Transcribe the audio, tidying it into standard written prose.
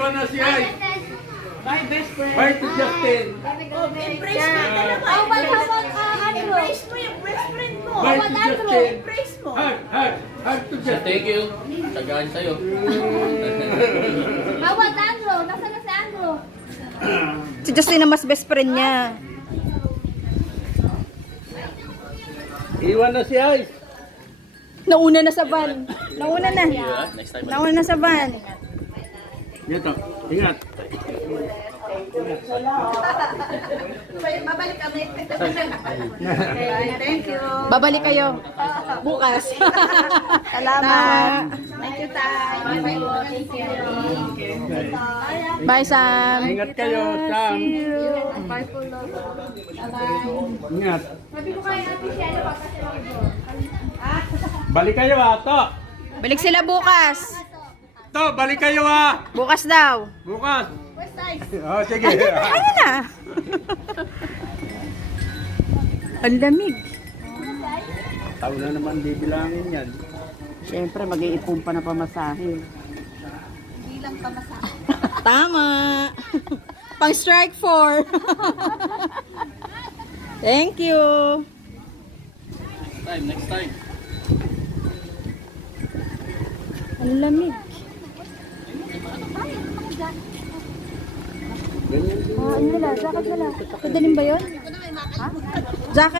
Iwan na si Ay. My best friend. Bye to Justin. Embrace mo na naman. Embrace mo yung best friend mo. Bye to Justin. Embrace mo. Hug to Justin. Thank you. Tagaan sa'yo. Awat Anglo, nasaan na si Anglo? Si Justin na mas best friend niya. Iwan na si Ay. Nauna na sa van. Nauna na. Next time. Nauna na sa van. Dito. Ingat. Babalik kami. Thank you. Babalik kayo. Bukas. Salamat. Thank you, Tay. Thank you. Bye, Sam. Ingat kayo, Sam. Bye po, love. Ingat. Sabi ko kay Ate Shelo, baka sila Balik kayo To. Balik sila bukas. To, balik kayo Bukas daw. Bukas. Oh, sige. Ano na? Ang lamig. Tao na naman bibilangin yan. Siyempre, mag-iipon pa na pamasahe. Tama. Pang strike 4. Thank you. Next time. Ang lamig. Ganyan din. Ano nila? Jacket nila. Pwede ba yun? Ha?